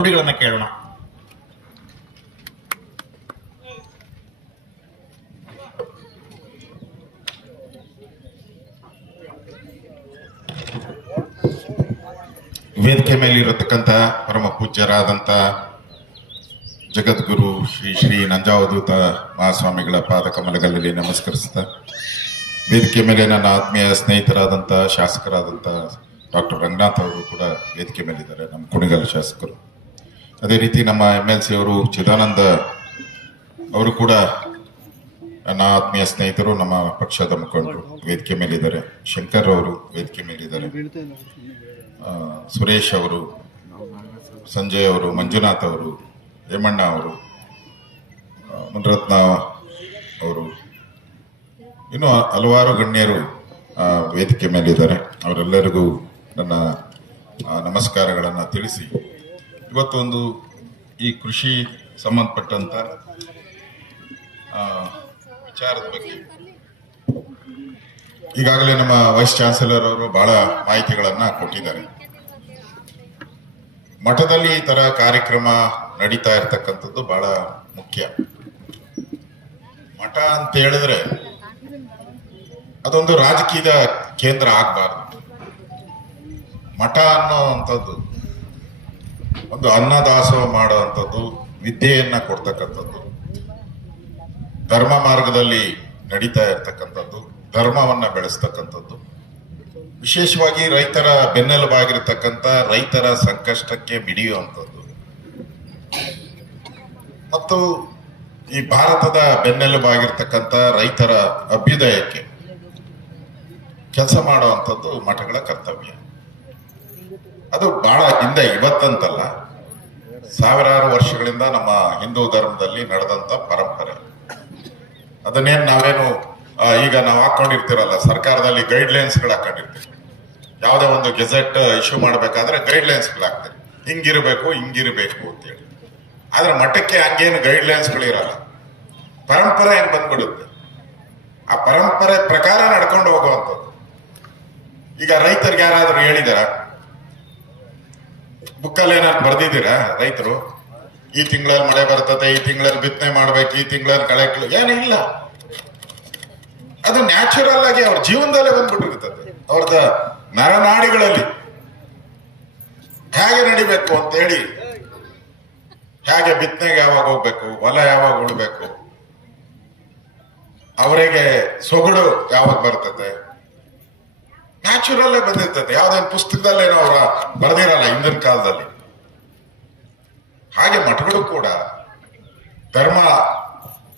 ನುಡಿಗಳನ್ನ ಕೇಳೋಣ. ವೇದಿಕೆ ಮೇಲೆ ಇರತಕ್ಕಂತ ಪರಮ ಪೂಜ್ಯರಾದಂತ ಜಗದ್ಗುರು ಶ್ರೀ ಶ್ರೀ ನಂಜಾವಧೂತ ಮಹಾಸ್ವಾಮಿಗಳ ಪಾದ ಕಮಲಗಳಲ್ಲಿ ನಮಸ್ಕರಿಸ್ತಾ ವೇದಿಕೆ ಮೇಲೆ ನನ್ನ ಆತ್ಮೀಯ ಸ್ನೇಹಿತರಾದಂಥ ಶಾಸಕರಾದಂಥ ಡಾಕ್ಟರ್ ರಂಗನಾಥ್ ಅವರು ಕೂಡ ವೇದಿಕೆ ಮೇಲಿದ್ದಾರೆ, ನಮ್ಮ ಕುಣಿಗಲ್ ಶಾಸಕರು. ಅದೇ ರೀತಿ ನಮ್ಮ ಎಂ ಎಲ್ ಸಿ ಅವರು, ಚಿದಾನಂದ ಅವರು ಕೂಡ ನನ್ನ ಆತ್ಮೀಯ ಸ್ನೇಹಿತರು, ನಮ್ಮ ಪಕ್ಷದ ಮುಖಂಡರು ವೇದಿಕೆ ಮೇಲಿದ್ದಾರೆ. ಶಂಕರ್ ಅವರು ವೇದಿಕೆ ಮೇಲಿದ್ದಾರೆ. ಸುರೇಶ್ ಅವರು, ಸಂಜಯ್ ಅವರು, ಮಂಜುನಾಥ್ ಅವರು, ಹೇಮಣ್ಣ ಅವರು ಮುನರತ್ನ ಅವರು, ಇನ್ನು ಹಲವಾರು ಗಣ್ಯರು ವೇದಿಕೆ ಮೇಲಿದ್ದಾರೆ. ಅವರೆಲ್ಲರಿಗೂ ನನ್ನ ನಮಸ್ಕಾರಗಳನ್ನು ತಿಳಿಸಿ ಇವತ್ತು ಒಂದು ಈ ಕೃಷಿ ಸಂಬಂಧಪಟ್ಟಂತ ವಿಚಾರದ ಬಗ್ಗೆ. ಈಗಾಗಲೇ ನಮ್ಮ ವೈಸ್ ಚಾನ್ಸಲರ್ ಅವರು ಬಹಳ ಮಾಹಿತಿಗಳನ್ನ ಕೊಟ್ಟಿದ್ದಾರೆ. ಮಠದಲ್ಲಿ ಈ ತರ ಕಾರ್ಯಕ್ರಮ ನಡೀತಾ ಇರತಕ್ಕಂಥದ್ದು ಬಹಳ ಮುಖ್ಯ. ಮಠ ಅಂತ ಹೇಳಿದ್ರೆ ಅದೊಂದು ರಾಜಕೀಯದ ಕೇಂದ್ರ ಆಗಬಾರ್ದು. ಮಠ ಅನ್ನೋವಂಥದ್ದು ಒಂದು ಅನ್ನದಾಸೋಹ ಮಾಡುವಂಥದ್ದು, ವಿದ್ಯೆಯನ್ನು ಕೊಡ್ತಕ್ಕಂಥದ್ದು. ಧರ್ಮ ಮಾರ್ಗದಲ್ಲಿ ನಡೀತಾ ಇರ್ತಕ್ಕಂಥದ್ದು, ಧರ್ಮವನ್ನ ಬೆಳೆಸ್ತಕ್ಕಂಥದ್ದು. ವಿಶೇಷವಾಗಿ ರೈತರ ಬೆನ್ನೆಲುಬಾಗಿರ್ತಕ್ಕಂಥ ರೈತರ ಸಂಕಷ್ಟಕ್ಕೆ ಮಿಡಿಯುವಂಥದ್ದು. ಮತ್ತು ಈ ಭಾರತದ ಬೆನ್ನೆಲುಬಾಗಿರ್ತಕ್ಕಂಥ ರೈತರ ಅಭ್ಯುದಯಕ್ಕೆ ಕೆಲಸ ಮಾಡುವಂಥದ್ದು ಮಠಗಳ ಕರ್ತವ್ಯ. ಅದು ಬಹಳ ಹಿಂದೆ, ಇವತ್ತಂತಲ್ಲ. ಸಾವಿರಾರು ವರ್ಷಗಳಿಂದ ನಮ್ಮ ಹಿಂದೂ ಧರ್ಮದಲ್ಲಿ ನಡೆದಂತ ಪರಂಪರೆ. ಅದನ್ನೇನು ನಾವೇನು ಈಗ ನಾವು ಹಾಕೊಂಡಿರ್ತಿರಲ್ಲ, ಸರ್ಕಾರದಲ್ಲಿ ಗೈಡ್ ಲೈನ್ಸ್ಗಳು ಹಾಕೊಂಡಿರ್ತೀವಿ. ಯಾವುದೇ ಒಂದು ಗೆಜೆಟ್ ಇಶ್ಯೂ ಮಾಡಬೇಕಾದ್ರೆ ಗೈಡ್ ಲೈನ್ಸ್ಗಳು ಹಾಕ್ತಾರೆ ಹಿಂಗಿರಬೇಕು ಹಿಂಗಿರಬೇಕು ಅಂತೇಳಿ. ಆದ್ರೆ ಮಠಕ್ಕೆ ಹಂಗೇನು ಗೈಡ್ ಇರಲ್ಲ. ಪರಂಪರೆ ಹೆಂಗೆ ಬಂದ್ಬಿಡುತ್ತೆ? ಆ ಪರಂಪರೆ ಪ್ರಕಾರ ನಡ್ಕೊಂಡು ಹೋಗುವಂಥದ್ದು. ಈಗ ರೈತರಿಗೆ ಯಾರಾದರೂ ಹೇಳಿದಾರ? ಬುಕ್ಕಲ್ಲಿ ಏನಾದ್ರು ಬರ್ದಿದ್ದೀರಾ ರೈತರು? ಈ ತಿಂಗಳಲ್ಲಿ ಮಳೆ ಬರ್ತದೆ ಈ ತಿಂಗಳಲ್ಲಿ ಬಿತ್ತನೆ ಮಾಡ್ಬೇಕು, ಈ ತಿಂಗಳಲ್ಲಿ ಕಳೆ ಏನಿಲ್ಲ ಅದು ನ್ಯಾಚುರಲ್ ಆಗಿ ಅವ್ರ ಜೀವನದಲ್ಲೇ ಬಂದ್ಬಿಟ್ಟಿರ್ತದೆ ಅವ್ರದ ನರನಾಡಿಗಳಲ್ಲಿ. ಹೇಗೆ ನಡಿಬೇಕು ಅಂತ ಹೇಳಿ ಹೇಗೆ ಬಿತ್ತನೆಗೆ ಯಾವಾಗ ಹೋಗ್ಬೇಕು, ಹೊಲ ಯಾವಾಗ ಉಳ್ಬೇಕು. ಅವರಿಗೆ ಸೊಗಡು ಯಾವಾಗ ಬರ್ತದೆ ನ್ಯಾಚುರಲ್ಲೇ ಬಂದಿರ್ತದೆ. ಯಾವ್ದೇನು ಪುಸ್ತಕದಲ್ಲೇನೋ ಅವರ ಬರೆದಿರಲ್ಲ ಹಿಂದಿನ ಕಾಲದಲ್ಲಿ. ಹಾಗೆ ಮಠಗಳು ಕೂಡ ಧರ್ಮ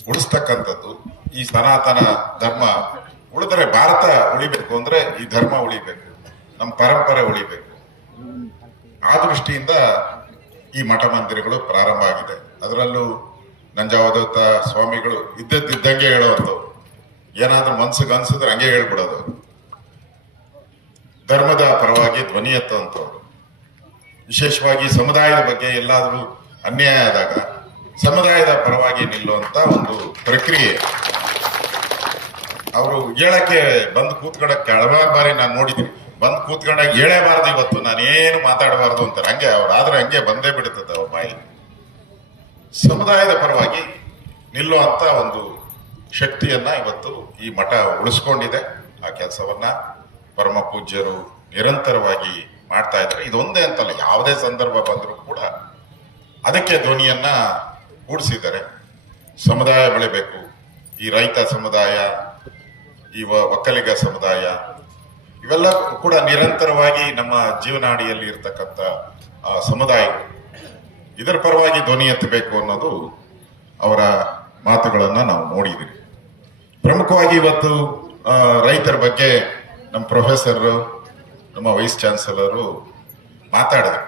ಉಳಿಸ್ತಕ್ಕಂಥದ್ದು. ಈ ಸನಾತನ ಧರ್ಮ ಉಳಿದ್ರೆ ಭಾರತ ಉಳಿಬೇಕು ಅಂದ್ರೆ ಈ ಧರ್ಮ ಉಳಿಬೇಕು. ನಮ್ಮ ಪರಂಪರೆ ಉಳಿಬೇಕು. ಆ ದೃಷ್ಟಿಯಿಂದ ಈ ಮಠ ಮಂದಿರಗಳು ಪ್ರಾರಂಭ ಆಗಿದೆ. ಅದರಲ್ಲೂ ನಂಜಾವಧೂತ ಸ್ವಾಮಿಗಳು ಇದ್ದದ್ದಿದ್ದಂಗೆ ಹೇಳೋದು ಏನಾದ್ರೂ ಮನ್ಸಿಗೆ ಅನ್ಸಿದ್ರೆ ಹಂಗೆ ಹೇಳ್ಬಿಡೋದು. ಧರ್ಮದ ಪರವಾಗಿ ಧ್ವನಿ ಎತ್ತುವಂಥವ್ರು. ವಿಶೇಷವಾಗಿ ಸಮುದಾಯದ ಬಗ್ಗೆ ಎಲ್ಲಾದರೂ ಅನ್ಯಾಯ ಆದಾಗ ಸಮುದಾಯದ ಪರವಾಗಿ ನಿಲ್ಲುವಂತ ಒಂದು ಪ್ರಕ್ರಿಯೆ. ಅವರು ಹೇಳಕ್ಕೆ ಬಂದು ಕೂತ್ಕೊಂಡಕ್ಕೆ ಹಲವಾರು ಬಾರಿ ನಾನು ನೋಡಿದ್ದೀನಿ ಬಂದು ಕೂತ್ಕೊಂಡಾಗ ಹೇಳೇಬಾರ್ದು ಇವತ್ತು, ನಾನೇನು ಮಾತಾಡಬಾರ್ದು ಅಂತಾರೆ. ಹಂಗೆ ಅವ್ರು ಆದ್ರೆ ಹಂಗೆ ಬಂದೇ ಬಿಡುತ್ತದೆ ಅವ್ರ ಬಾಯಿ. ಸಮುದಾಯದ ಪರವಾಗಿ ನಿಲ್ಲುವಂತ ಒಂದು ಶಕ್ತಿಯನ್ನ ಇವತ್ತು ಈ ಮಠ ಉಳಿಸ್ಕೊಂಡಿದೆ. ಆ ಕೆಲಸವನ್ನ ಪರಮ ಪೂಜ್ಯರು ನಿರಂತರವಾಗಿ ಮಾಡ್ತಾ ಇದ್ದಾರೆ. ಇದೊಂದೇ ಅಂತಲ್ಲ, ಯಾವುದೇ ಸಂದರ್ಭ ಬಂದರೂ ಕೂಡ ಅದಕ್ಕೆ ಧ್ವನಿಯನ್ನ ಕೂಡಿಸಿದ್ದಾರೆ. ಸಮುದಾಯ ಬೆಳಿಬೇಕು. ಈ ರೈತ ಸಮುದಾಯ, ಈ ಒಕ್ಕಲಿಗ ಸಮುದಾಯ, ಇವೆಲ್ಲ ಕೂಡ ನಿರಂತರವಾಗಿ ನಮ್ಮ ಜೀವನಾಡಿಯಲ್ಲಿ ಇರ್ತಕ್ಕಂಥ ಸಮುದಾಯ ಇದರ ಪರವಾಗಿ ಧ್ವನಿ ಎತ್ತಬೇಕು ಅನ್ನೋದು ಅವರ ಮಾತುಗಳನ್ನು ನಾವು ನೋಡಿದ್ದೀವಿ. ಪ್ರಮುಖವಾಗಿ ಇವತ್ತು ರೈತರ ಬಗ್ಗೆ ನಮ್ಮ ಪ್ರೊಫೆಸರ್, ನಮ್ಮ ವೈಸ್ ಚಾನ್ಸಲರು ಮಾತಾಡಿದ್ರು.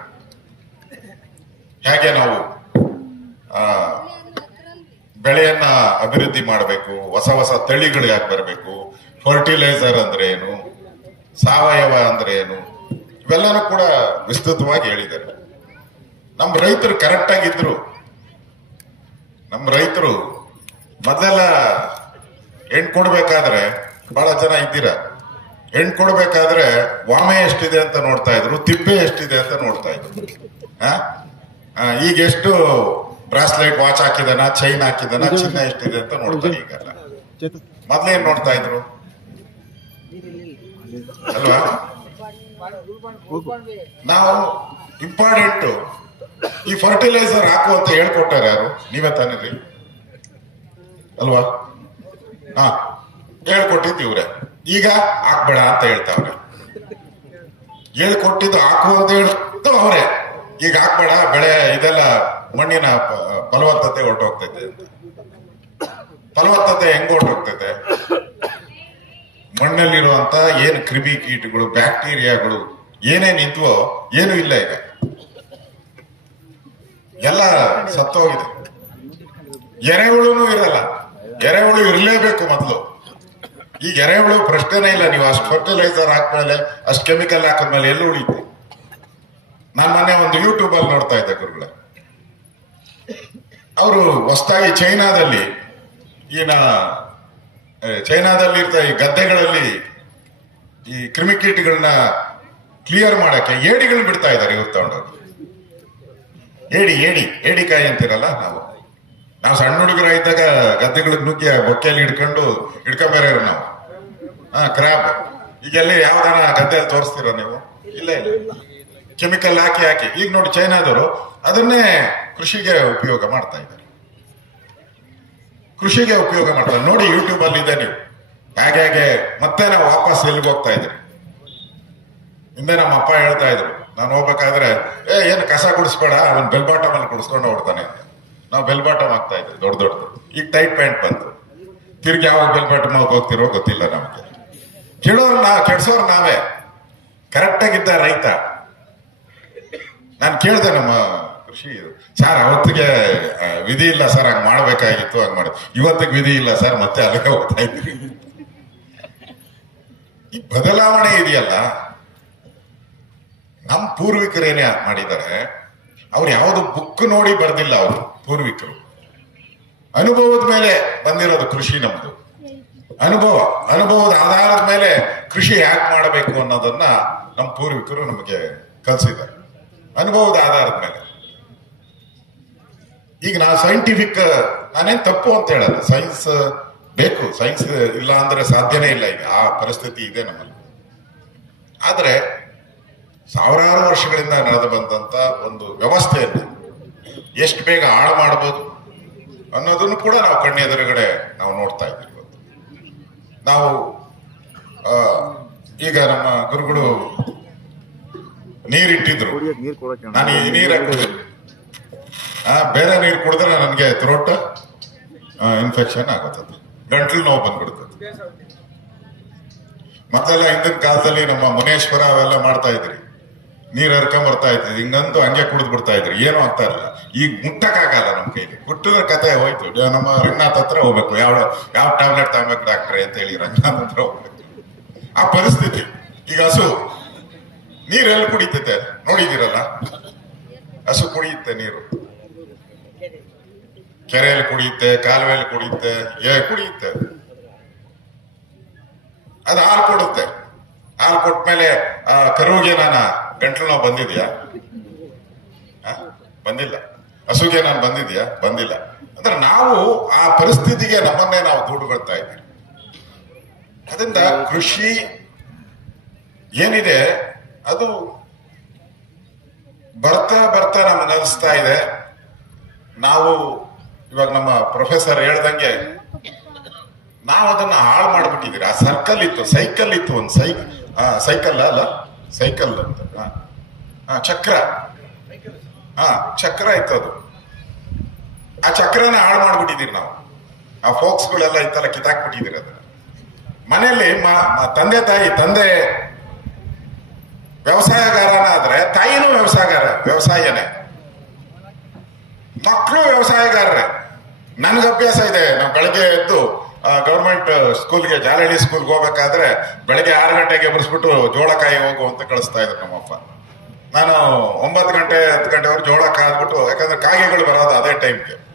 ಹೇಗೆ ನಾವು ಬೆಳೆಯನ್ನ ಅಭಿವೃದ್ಧಿ ಮಾಡಬೇಕು, ಹೊಸ ಹೊಸ ತಳಿಗಳು ಯಾಕೆ ಬರಬೇಕು ಫರ್ಟಿಲೈಸರ್ ಅಂದ್ರೆ ಏನು, ಸಾವಯವ ಅಂದ್ರೆ ಏನು, ಇವೆಲ್ಲನೂ ಕೂಡ ವಿಸ್ತೃತವಾಗಿ ಹೇಳಿದ್ದಾರೆ. ನಮ್ಮ ರೈತರು ಕರೆಕ್ಟ್ ಆಗಿದ್ರು. ನಮ್ಮ ರೈತರು ಮೊದಲೆಲ್ಲ ಹೆಣ್ ಕೊಡ್ಬೇಕಾದ್ರೆ ಬಹಳ ಜನ ಇದ್ದೀರ? ಹೆಣ್ ಕೊಡ್ಬೇಕಾದ್ರೆ ವಾಮೆ ಎಷ್ಟಿದೆ ಅಂತ ನೋಡ್ತಾ ಇದ್ರು ತಿಪ್ಪೆ ಎಷ್ಟಿದೆ ಅಂತ ನೋಡ್ತಾ ಇದ್ರು. ಈಗ ಎಷ್ಟು ಬ್ರಾಸ್ಲೆಟ್ ವಾಚ್ ಹಾಕಿದನ ಚೈನ್ ಹಾಕಿದನ ಚಿನ್ನ ಎಷ್ಟಿದೆ ಅಂತ ನೋಡ್ತಾರೆ ಈಗಲ್ಲ. ಮೊದ್ಲೇನ್ ನೋಡ್ತಾ ಇದ್ರು? ಅಲ್ವಾ? ನಾವು ಇಂಪಾರ್ಟೆಂಟ್ ಈ ಫರ್ಟಿಲೈಸರ್ ಹಾಕು ಅಂತ ಹೇಳ್ಕೊಟ್ಟಾರೆ ಯಾರು? ನೀವೇ ತಾನೇ ಅಲ್ವಾ? ಹಾ ಹೇಳ್ಕೊಟ್ಟಿದ್ದು ಇವ್ರೆ. ಈಗ ಹಾಕ್ಬೇಡ ಅಂತ ಹೇಳ್ತಾವ್ರೆ. ಹೇಳ್ಕೊಟ್ಟಿದ್ದು ಹಾಕು ಅಂತ ಹೇಳ್ತು ಅವ್ರೆ. ಈಗ ಹಾಕ್ಬೇಡ, ಬೆಳೆ ಇದೆಲ್ಲ ಮಣ್ಣಿನ ಫಲವತ್ತತೆ ಹೊರಟೋಗ್ತೈತೆ ಅಂತ. ಫಲವತ್ತತೆ ಹೆಂಗ್ ಹೊರಟೋಗ್ತೈತೆ? ಮಣ್ಣಲ್ಲಿರುವಂತ ಏನು ಕ್ರಿಮಿ ಕೀಟಗಳು, ಬ್ಯಾಕ್ಟೀರಿಯಾಗಳು ಏನೇನ್ ಇದ್ವೋ ಏನು ಇಲ್ಲ ಈಗ. ಎಲ್ಲ ಸತ್ತೋಗಿದೆ. ಎರೆಹುಳುನು ಇರಲ್ಲ. ಎರೆಹುಳು ಇರಲೇಬೇಕು ಮೊದಲು. ಈಗ ಎರೆಹುಳು ಪ್ರಶ್ನೆನೇ ಇಲ್ಲ. ನೀವು ಅಷ್ಟು ಫರ್ಟಿಲೈಸರ್ ಹಾಕ್ಮೇಲೆ ಅಷ್ಟು ಕೆಮಿಕಲ್ ಹಾಕಿದ್ಮೇಲೆ ಎಲ್ಲೂ ಉಳಿತು ನಾನು ಮೊನ್ನೆ ಒಂದು ಯೂಟ್ಯೂಬ್ ಅಲ್ಲಿ ನೋಡ್ತಾ ಇದ್ದೆ ಗುರುಗಳ. ಅವರು ಹೊಸ್ತಾಗಿ ಚೈನಾದಲ್ಲಿ ಈನ ಚೈನಾದಲ್ಲಿ ಇರ್ತಾ ಈ ಗದ್ದೆಗಳಲ್ಲಿ ಈ ಕ್ರಿಮಿಕೀಟಗಳನ್ನ ಕ್ಲಿಯರ್ ಮಾಡಕ್ಕೆ ಏಡಿಗಳನ್ನ ಬಿಡ್ತಾ ಇದ್ದಾರೆ ಇವ್ರು ತಗೊಂಡೋಗಿ. ಏಡಿ ಏಡಿ, ಏಡಿಕಾಯಿ ಅಂತಿರಲ್ಲ ನಾವು. ನಾವು ಸಣ್ಣ ಹುಡುಗರ ಇದ್ದಾಗ ಗದ್ದೆಗಳಿಗೆ ನುಗ್ಗಿ ಬೊಕ್ಕೆಯಲ್ಲಿ ಹಿಡ್ಕೊಂಡು ಹಿಡ್ಕೊಂಬೇರೆ ನಾವು. ಹಾ ಕ್ರಾಬ್ ಈಗೆಲ್ಲ ಯಾವ್ದಾನ ಗದ್ದೆ ತೋರಿಸ್ತೀರ ನೀವು? ಇಲ್ಲ ಇಲ್ಲ. ಕೆಮಿಕಲ್ ಹಾಕಿ ಹಾಕಿ. ಈಗ ನೋಡಿ, ಚೈನಾದವರು ಅದನ್ನೇ ಕೃಷಿಗೆ ಉಪಯೋಗ ಮಾಡ್ತಾ ಇದ್ದಾರೆ. ಕೃಷಿಗೆ ಉಪಯೋಗ ಮಾಡ್ತಾರೆ. ನೋಡಿ ಯೂಟ್ಯೂಬ್ ಅಲ್ಲಿ ಇದೆ ನೀವು. ಹೇಗೆ ಹೇಗೆ ಮತ್ತೆ ನಾವು ವಾಪಸ್ ಎಲ್ಲಿಗೆ ಹೋಗ್ತಾ ಇದ್ರಿ ಹಿಂದೆ ನಮ್ಮ ಅಪ್ಪ ಹೇಳ್ತಾ ಇದ್ರು. ನಾನು ಹೋಗ್ಬೇಕಾದ್ರೆ, ಏ, ಏನು ಕಸ ಗುಡಿಸ್ಬೇಡ, ಅವನ್ ಬೆಲ್ ಬಾಟಮ್ ಅಲ್ಲಿ ಕುಡಿಸ್ಕೊಂಡು ಹೋಗ್ತಾನೆ. ನಾವು ಬೆಲ್ ಬಾಟಮ್ ಆಗ್ತಾ ಇದ್ವಿ, ದೊಡ್ಡ ದೊಡ್ಡದು ಈಗ ಟೈಟ್ ಪ್ಯಾಂಟ್ ಬಂತು. ತಿರ್ಗಿ ಯಾವಾಗ ಬೆಲ್ ಬಾಟಮ್ ಹೋಗ್ತಿರೋ ಗೊತ್ತಿಲ್ಲ ನಮಗೆ. ಕೆಡೋರು ನಾ, ಕೆಡ್ಸೋರು ನಾವೇ. ಕರೆಕ್ಟ್ ಆಗಿದ್ದ ರೈತ. ನಾನು ಕೇಳ್ದೆ ನಮ್ಮ ಕೃಷಿ ಸರ್, ಅವತ್ತಿಗೆ ವಿಧಿ ಇಲ್ಲ ಸರ್, ಹಂಗ್ ಮಾಡಬೇಕಾಗಿತ್ತು, ಹಂಗ್ ಮಾಡಿ ಇವತ್ತಿಗೆ ವಿಧಿ ಇಲ್ಲ ಸರ್, ಮತ್ತೆ ಅಲ್ಲಿಗೆ ಹೋಗ್ತಾ ಇದ್ರಿ ಈ ಬದಲಾವಣೆ ಇದೆಯಲ್ಲ? ನಮ್ಮ ಪೂರ್ವಿಕರೇನೇ ಮಾಡಿದ್ದಾರೆ. ಅವ್ರು ಯಾವುದು ಬುಕ್ ನೋಡಿ ಬರ್ದಿಲ್ಲ ಅವರು, ಪೂರ್ವಿಕರು. ಅನುಭವದ ಮೇಲೆ ಬಂದಿರೋದು ಕೃಷಿ ನಮ್ದು. ಅನುಭವ, ಅನುಭವದ ಆಧಾರದ ಮೇಲೆ ಕೃಷಿ ಯಾಕೆ ಮಾಡಬೇಕು ಅನ್ನೋದನ್ನ ನಮ್ಮ ಪೂರ್ವಿಕರು ನಮಗೆ ಕಲಿಸಿದ್ದಾರೆ. ಅನುಭವದ ಆಧಾರದ ಮೇಲೆ. ಈಗ ನಾವು ಸೈಂಟಿಫಿಕ್ ನಾನೇನ್ ತಪ್ಪು ಅಂತ ಹೇಳಲ್ಲ. ಸೈನ್ಸ್ ಬೇಕು. ಸೈನ್ಸ್ ಇಲ್ಲ ಅಂದ್ರೆ ಸಾಧ್ಯನೇ ಇಲ್ಲ ಈಗ. ಆ ಪರಿಸ್ಥಿತಿ ಇದೆ ನಮ್ಮಲ್ಲಿ. ಆದ್ರೆ ಸಾವಿರಾರು ವರ್ಷಗಳಿಂದ ನಡೆದು ಬಂದಂತ ಒಂದು ವ್ಯವಸ್ಥೆಯನ್ನು ಎಷ್ಟು ಬೇಗ ಹಾಳು ಮಾಡಬಹುದು ಅನ್ನೋದನ್ನು ಕೂಡ ನಾವು ಕಣ್ಣೆದುರುಗಡೆ ನಾವು ನೋಡ್ತಾ ಇದ್ದೀವಿ. ನಾವು ಈಗ ನಮ್ಮ ಗುರುಗಳು ನೀರಿಟ್ಟಿದ್ರು. ನಾನು ಈ ನೀರ ಬೇರೆ ನೀರು ಕುಡಿದ್ರೆ ನನಗೆ ಥ್ರೋಟ್ ಇನ್ಫೆಕ್ಷನ್ ಆಗುತ್ತದೆ. ಗಂಟ್ಲು ನೋವು ಬಂದ್ಬಿಡ್ತದೆ. ಮತ್ತೆಲ್ಲ ಹಿಂದಿನ ಕಾಲದಲ್ಲಿ ನಮ್ಮ ಮುನೇಶ್ವರ ಅವೆಲ್ಲ ಮಾಡ್ತಾ ಇದ್ರಿ. ನೀರ್ ಹರ್ಕೊಂಡ್ ಬರ್ತಾ ಇದ್ರಿ ಹಿಂಗಂದು ಹಂಗೆ ಕುಡಿದು ಬಿಡ್ತಾ ಇದ್ರು. ಏನು ಆಗ್ತಾ ಇರಲಿಲ್ಲ. ಈಗ ಮುಟ್ಟಕ್ಕಾಗಲ್ಲ ನಮ್ಮ ಕೈಲಿ. ಮುಟ್ಟಿದ್ರೆ ಕತೆ ಹೋಯ್ತು. ನಮ್ಮ ರಂಗನಾಥ್ ಹತ್ರ ಹೋಗ್ಬೇಕು. ಯಾವ ಯಾವ ಟ್ಯಾಬ್ಲೆಟ್ ತಗೋಬೇಕು ಡಾಕ್ಟ್ರೆ ಅಂತ ಹೇಳಿ ರಂಗನಾಥ್ ಹತ್ರ ಹೋಗ್ಬೇಕು. ಆ ಪರಿಸ್ಥಿತಿ. ಈಗ ಹಸು, ನೀರು ಎಲ್ಲಿ ಕುಡಿತೈತೆ? ನೋಡಿದಿರಲ್ಲ ಹಸು ಕುಡಿಯುತ್ತೆ ನೀರು. ಕೆರೆಯಲ್ಲಿ ಕುಡಿಯುತ್ತೆ, ಕಾಲುವೆಯಲ್ಲಿ ಕುಡಿಯುತ್ತೆ, ಏ, ಕುಡಿಯುತ್ತೆ. ಅದು ಹಾಲು ಕೊಡುತ್ತೆ. ಹಾಲು ಕೊಟ್ಮೇಲೆ, ಆ, ಕರುವಿಗೆ ನಾನು ಗಂಟ್ಲು ನಾವು ಬಂದಿದ್ಯಾ? ಬಂದಿಲ್ಲ. ಹಸುಗೆ ನಾನು ಬಂದಿದ್ಯಾ? ಬಂದಿಲ್ಲ. ಅಂದ್ರೆ ನಾವು ಆ ಪರಿಸ್ಥಿತಿಗೆ ನಮ್ಮನ್ನೇ ನಾವು ದೂಡುಗೊಳ್ತಾ ಇದ್ದೀವಿ. ಅದರಿಂದ ಕೃಷಿ ಏನಿದೆ? ಅದು ಬರ್ತಾ ಬರ್ತಾ ನಮ್ಗೆ ಅನಿಸ್ತಾ ಇದೆ. ನಾವು ಇವಾಗ ನಮ್ಮ ಪ್ರೊಫೆಸರ್ ಹೇಳ್ದಂಗೆ ನಾವು ಅದನ್ನ ಹಾಳು ಮಾಡ್ಬಿಟ್ಟಿದ್ದೀರಿ? ಆ ಸರ್ಕಲ್ ಇತ್ತು, ಸೈಕಲ್ ಇತ್ತು ಒಂದು ಸೈಕ್ ಸೈಕಲ್ ಅಲ್ಲ? ಸೈಕಲ್ ಅಂತ. ಹಾಂ ಚಕ್ರ. ಹಾ ಚಕ್ರ ಇತ್ತು ಅದು ಆ ಚಕ್ರನ ಹಾಳು ಮಾಡ್ಬಿಟ್ಟಿದ್ದೀರಿ ನಾವು. ಆ ಫೋಕ್ಸ್ಗಳೆಲ್ಲ ಇತ್ತಲ್ಲ ಕಿತ್ತಾಕ್ಬಿಟ್ಟಿದ್ದೀರಿ ಅದನ್ನ. ಮನೆಯಲ್ಲಿ ತಂದೆ, ತಾಯಿ, ತಂದೆ, ವ್ಯವಸಾಯಗಾರನ ಆದ್ರೆ ತಾಯಿನೂ ವ್ಯವಸಾಯಗಾರ, ವ್ಯವಸಾಯನೇ. ಮಕ್ಕಳು ವ್ಯವಸಾಯಗಾರರೇ. ನನ್ಗೆ ಅಭ್ಯಾಸ ಇದೆ. ನಾವು ಬೆಳಗ್ಗೆ ಎದ್ದು ಗೌರ್ಮೆಂಟ್ ಸ್ಕೂಲ್ಗೆ ಜಾಲಹಳ್ಳಿ ಸ್ಕೂಲ್ಗೆ ಹೋಗ್ಬೇಕಾದ್ರೆ ಬೆಳಗ್ಗೆ ಆರು ಗಂಟೆಗೆ ಎಬ್ಬರಿಸ್ಬಿಟ್ಟು ಜೋಳಕಾಯಿ ಹೋಗು ಅಂತ ಕಳಿಸ್ತಾ ಇದ್ರು ನಮ್ಮಪ್ಪ. ನಾನು ಒಂಬತ್ತು ಗಂಟೆ, ಹತ್ತು ಗಂಟೆವರೆಗೆ ಜೋಳ ಕಾದ್ಬಿಟ್ಟು ಯಾಕಂದ್ರೆ ಕಾಗೆಗಳು ಬರೋದು ಅದೇ ಟೈಮ್ಗೆ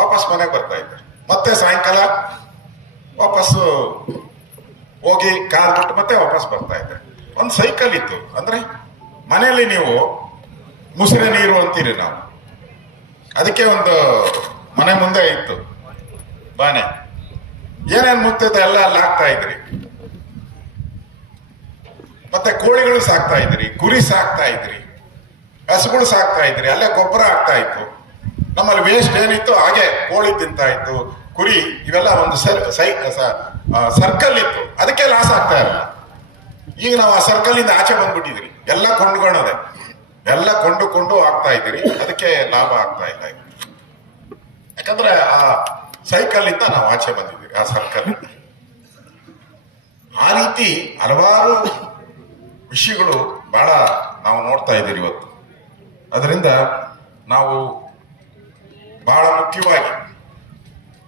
ವಾಪಸ್ ಮನೆಗೆ ಬರ್ತಾ ಇದ್ದೆ. ಮತ್ತೆ ಸಾಯಂಕಾಲ ವಾಪಸ್ಸು ಹೋಗಿ ಕಾದ್ಬಿಟ್ಟು ಮತ್ತೆ ವಾಪಸ್ ಬರ್ತಾ ಇದ್ದೆ. ಒಂದು ಸೈಕಲ್ ಇತ್ತು. ಅಂದ್ರೆ ಮನೆಯಲ್ಲಿ ನೀವು ಮುಸುರೆ ನೀರು ಅಂತೀರಿ ನಾವು. ಅದಕ್ಕೆ ಒಂದು ಮನೆ ಮುಂದೆ ಇತ್ತು. ಬಾನೆ. ಏನೇನ್ ಮುಗ್ತದೆ ಎಲ್ಲ ಅಲ್ಲಿ ಹಾಕ್ತಾ ಇದ್ರಿ. ಮತ್ತೆ ಕೋಳಿಗಳು ಸಾಕ್ತಾ ಇದ್ರಿ, ಕುರಿ ಸಾಕ್ತಾ ಇದ್ರಿ, ಹಸುಗಳು ಸಾಕ್ತಾ ಇದ್ರಿ, ಅಲ್ಲೇ ಗೊಬ್ಬರ ಆಗ್ತಾ ಇತ್ತು. ನಮ್ಮಲ್ಲಿ ವೇಸ್ಟ್ ಏನಿತ್ತು ಹಾಗೆ ಕೋಳಿ ತಿಂತಾ ಇತ್ತು, ಕುರಿ ಇವೆಲ್ಲ ಒಂದು ಸರ್ ಸೈ ಸರ್ಕಲ್ ಇತ್ತು. ಅದಕ್ಕೆ ಲಾಸ್ ಆಗ್ತಾ ಇರಲ್ಲ ಈಗ ನಾವು ಆ ಸರ್ಕಲ್ ಇಂದ ಆಚೆ ಬಂದ್ಬಿಟ್ಟಿದ್ರಿ. ಎಲ್ಲ ಕೊಂಡ್ಕೊಳ್ಳೋದೆ. ಎಲ್ಲ ಕೊಂಡುಕೊಂಡು ಆಗ್ತಾ ಇದ್ದೀರಿ. ಅದಕ್ಕೆ ಲಾಭ ಆಗ್ತಾ ಇಲ್ಲ. ಯಾಕಂದ್ರೆ ಆ ಸೈಕಲ್ ಇಂದ ನಾವು ಆಚೆ ಬಂದಿದ್ದೀವಿ. ಆ ಸರ್ಕಲ್ ಆ ರೀತಿ ಹಲವಾರು ವಿಷಯಗಳು ಬಹಳ ನಾವು ನೋಡ್ತಾ ಇದ್ದೀರಿ ಇವತ್ತು. ಅದರಿಂದ ನಾವು ಬಹಳ ಮುಖ್ಯವಾಗಿ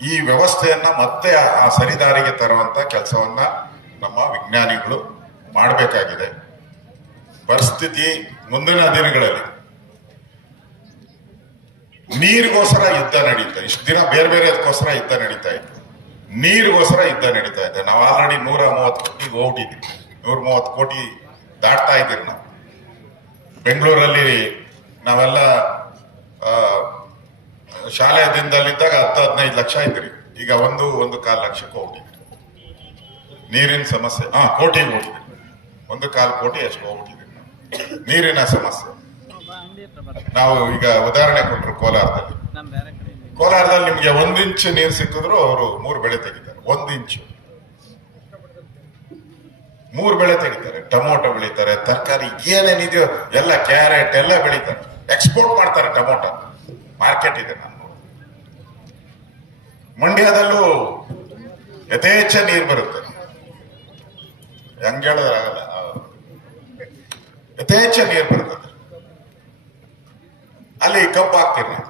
ಈ ವ್ಯವಸ್ಥೆಯನ್ನ ಮತ್ತೆ ಆ- ಸರಿದಾರಿಗೆ ತರುವಂತ ಕೆಲಸವನ್ನ ನಮ್ಮ ವಿಜ್ಞಾನಿಗಳು ಮಾಡಬೇಕಾಗಿದೆ. ಪರಿಸ್ಥಿತಿ ಮುಂದಿನ ದಿನಗಳಲ್ಲಿ. ನೀರಿಗೋಸ್ಕರ ಯುದ್ಧ ನಡೀತಾ ಇಷ್ಟು ದಿನ ಬೇರೆ ಬೇರೆ ಅದಕ್ಕೋಸ್ಕರ ಯುದ್ಧ ನಡೀತಾ ಇತ್ತು. ನೀರಿಗೋಸ್ಕರ ಯುದ್ಧ ನಡೀತಾ ಇದೆ. ನಾವು ಆಲ್ರೆಡಿ ನೂರ ಮೂವತ್ತು ಕೋಟಿ ಹೋಗ್ಬಿಟ್ಟಿದ್ದೀವಿ ನೂರ ಮೂವತ್ತು ಕೋಟಿ ದಾಟ್ತಾ ಇದ್ದೀವಿ ನಾವು. ಬೆಂಗಳೂರಲ್ಲಿ ನಾವೆಲ್ಲ ಶಾಲೆಯ ದಿನದಲ್ಲಿದ್ದಾಗ ಹತ್ತು, ಹದಿನೈದು ಲಕ್ಷ ಇದ್ರಿ. ಈಗ ಒಂದು ಒಂದು ಕಾಲು ಲಕ್ಷಕ್ಕೆ ಹೋಗ್ಬಿಟ್ಟಿದ್ವಿ ನೀರಿನ ಸಮಸ್ಯೆ, ಹಾ ಕೋಟಿಗೆ ಹೋಗ್ಬಿಟ್ಟಿದ್ವಿ ಒಂದು ಕಾಲು ಕೋಟಿ ಅಷ್ಟು ಹೋಗ್ಬಿಟ್ಟಿದ್ವಿ ನೀರಿನ ಸಮಸ್ಯೆ. ನಾವು ಈಗ ಉದಾಹರಣೆ ಕೊಟ್ಟರು ಕೋಲಾರದಲ್ಲಿ ನಮ್ ಬೇರೆ ಕಡೆ ಇಲ್ಲ. ಕೋಲಾರದಲ್ಲಿ ನಿಮಗೆ ಒಂದ್ ಇಂಚು ನೀರು ಸಿಕ್ಕಿದ್ರು ಅವರು ಮೂರು ಬೆಳೆ ತೆಗಿತಾರೆ. ಒಂದ್ ಇಂಚು. ಮೂರು ಬೆಳೆ ತೆಗಿತಾರೆ. ಟೊಮೊಟೊ ಬೆಳಿತಾರೆ, ತರಕಾರಿ ಏನೇನಿದೆಯೋ ಎಲ್ಲ ಕ್ಯಾರೆಟ್ ಎಲ್ಲ ಬೆಳಿತಾರೆ. ಎಕ್ಸ್ಪೋರ್ಟ್ ಮಾಡ್ತಾರೆ ಟೊಮೊಟೊ. ಮಾರ್ಕೆಟ್ ಇದೆ ನಾನು ಮಂಡ್ಯದಲ್ಲೂ ಯಥೇಚ್ಛ ನೀರು ಬರುತ್ತೆ. ಹೆಂಗ್ ಹೇಳೋದಾಗಲ್ಲ ಯಥೇಚ್ಛ ನೀರು ಬರುತ್ತೆ ಅಲ್ಲಿ ಕಬ್ಬು ಹಾಕ್ತೀರಿ ನಾವು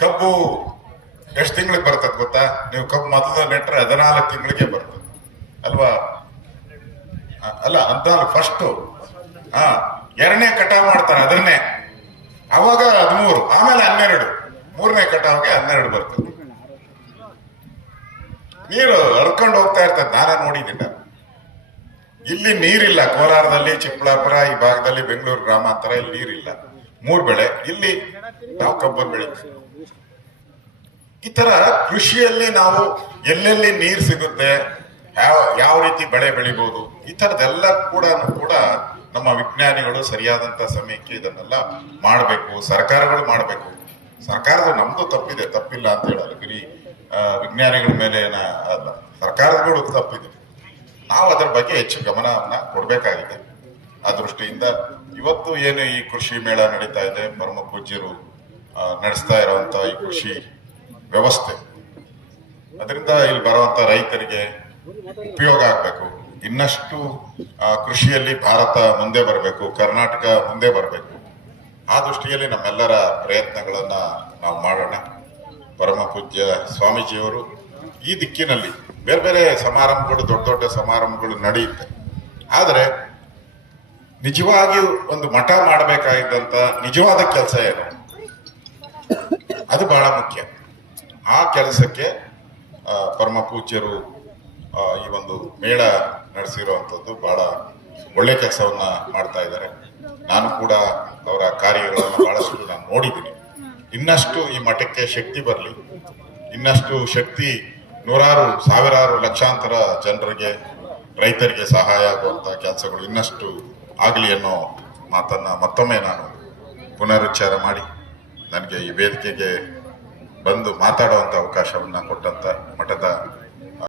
ಕಬ್ಬು ಎಷ್ಟು ತಿಂಗಳಿಗೆ ಬರ್ತದೆ ಗೊತ್ತಾ? ನೀವು ಕಬ್ಬು ಮೊದಲು ನೆಟ್ರೆ ಹದಿನಾಲ್ಕು ತಿಂಗಳಿಗೆ ಬರ್ತದೆ. ಅಲ್ವಾ? ಅಲ್ಲ, ಹದಿನಾಲ್ಕು ಫಸ್ಟ್ ಹಾ, ಎರಡನೇ ಕಟಾವ್ ಮಾಡ್ತಾರೆ ಅದನ್ನೇ. ಅವಾಗ ಹದಿಮೂರು, ಆಮೇಲೆ ಹನ್ನೆರಡು. ಮೂರನೇ ಕಟಾವ್ಗೆ ಹನ್ನೆರಡು ಬರ್ತದೆ. ನೀರು ಹರ್ಕೊಂಡು ಹೋಗ್ತಾ ಇರ್ತದೆ. ನಾನೇ ನೋಡಿದ್ದೀನಿ ನಾನು. ಇಲ್ಲಿ ನೀರಿಲ್ಲ. ಕೋಲಾರದಲ್ಲಿ, ಚಿಕ್ಕಬಳ್ಳಾಪುರ, ಈ ಭಾಗದಲ್ಲಿ ಬೆಂಗಳೂರು ಗ್ರಾಮಾಂತರ ಇಲ್ಲಿ ನೀರಿಲ್ಲ. ಮೂರ್ ಬೆಳೆ. ಇಲ್ಲಿ ನಾವು ಕಬ್ಬನ್ನು ಬೆಳಿತೀವಿ. ಈ ತರ ಕೃಷಿಯಲ್ಲಿ ನಾವು ಎಲ್ಲೆಲ್ಲಿ ನೀರು ಸಿಗುತ್ತೆ, ಯಾವ ಯಾವ ರೀತಿ ಬೆಳೆ ಬೆಳಿಬಹುದು ಈ ತರದೆಲ್ಲ ಕೂಡ ಕೂಡ ನಮ್ಮ ವಿಜ್ಞಾನಿಗಳು ಸರಿಯಾದಂತ ಸಮಯಕ್ಕೆ ಇದನ್ನೆಲ್ಲ ಮಾಡಬೇಕು, ಸರ್ಕಾರಗಳು ಮಾಡಬೇಕು. ಸರ್ಕಾರದ ನಮ್ದು ತಪ್ಪಿದೆ, ತಪ್ಪಿಲ್ಲ ಅಂತ ಹೇಳಲ್ಲ ಬರೀ ವಿಜ್ಞಾನಿಗಳ ಮೇಲೆ ಅಲ್ಲ ಸರ್ಕಾರಗಳು ತಪ್ಪಿದೆ. ನಾವು ಅದರ ಬಗ್ಗೆ ಹೆಚ್ಚು ಗಮನವನ್ನ ಕೊಡಬೇಕಾಗಿದೆ. ಆ ದೃಷ್ಟಿಯಿಂದ ಇವತ್ತು ಏನು ಈ ಕೃಷಿ ಮೇಳ ನಡೀತಾ ಇದೆ ಪರಮ ಪೂಜ್ಯರು ನಡೆಸ್ತಾ ಇರುವಂತ ಈ ಕೃಷಿ ವ್ಯವಸ್ಥೆ. ಅದರಿಂದ ಇಲ್ಲಿ ಬರುವಂತ ರೈತರಿಗೆ ಉಪಯೋಗ ಆಗಬೇಕು. ಇನ್ನಷ್ಟು ಕೃಷಿಯಲ್ಲಿ ಭಾರತ ಮುಂದೆ ಬರಬೇಕು, ಕರ್ನಾಟಕ ಮುಂದೆ ಬರಬೇಕು. ಆ ದೃಷ್ಟಿಯಲ್ಲಿ ನಮ್ಮೆಲ್ಲರ ಪ್ರಯತ್ನಗಳನ್ನ ನಾವು ಮಾಡೋಣ. ಪರಮ ಪೂಜ್ಯ ಸ್ವಾಮೀಜಿಯವರು ಈ ದಿಕ್ಕಿನಲ್ಲಿ ಬೇರೆ ಬೇರೆ ಸಮಾರಂಭಗಳು, ದೊಡ್ಡ ದೊಡ್ಡ ಸಮಾರಂಭಗಳು ನಡೆಯುತ್ತೆ. ಆದರೆ, ನಿಜವಾಗಿಯೂ ಒಂದು ಮಠ ಮಾಡಬೇಕಾಗಿದ್ದಂತ ನಿಜವಾದ ಕೆಲಸ ಏನು? ಅದು ಬಹಳ ಮುಖ್ಯ. ಆ ಕೆಲಸಕ್ಕೆ ಪರಮ ಪೂಜ್ಯರು ಈ ಒಂದು ಮೇಳ ನಡೆಸಿರುವಂಥದ್ದು ಬಹಳ ಒಳ್ಳೆ ಕೆಲಸವನ್ನ ಮಾಡ್ತಾ ಇದ್ದಾರೆ. ನಾನು ಕೂಡ ಅವರ ಕಾರ್ಯಗಳನ್ನು ಬಹಳಷ್ಟು ನಾನು ನೋಡಿದ್ದೀನಿ. ಇನ್ನಷ್ಟು ಈ ಮಠಕ್ಕೆ ಶಕ್ತಿ ಬರಲಿ. ಇನ್ನಷ್ಟು ಶಕ್ತಿ ನೂರಾರು, ಸಾವಿರಾರು ಲಕ್ಷಾಂತರ ಜನರಿಗೆ, ರೈತರಿಗೆ ಸಹಾಯ ಆಗುವಂಥ ಕೆಲಸಗಳು ಇನ್ನಷ್ಟು ಆಗಲಿ ಅನ್ನೋ ಮಾತನ್ನ ಮತ್ತೊಮ್ಮೆ ನಾನು ಪುನರುಚ್ಚಾರ ಮಾಡಿ. ನನಗೆ ಈ ವೇದಿಕೆಗೆ ಬಂದು ಮಾತಾಡುವಂಥ ಅವಕಾಶವನ್ನು ಕೊಟ್ಟಂಥ ಮಠದ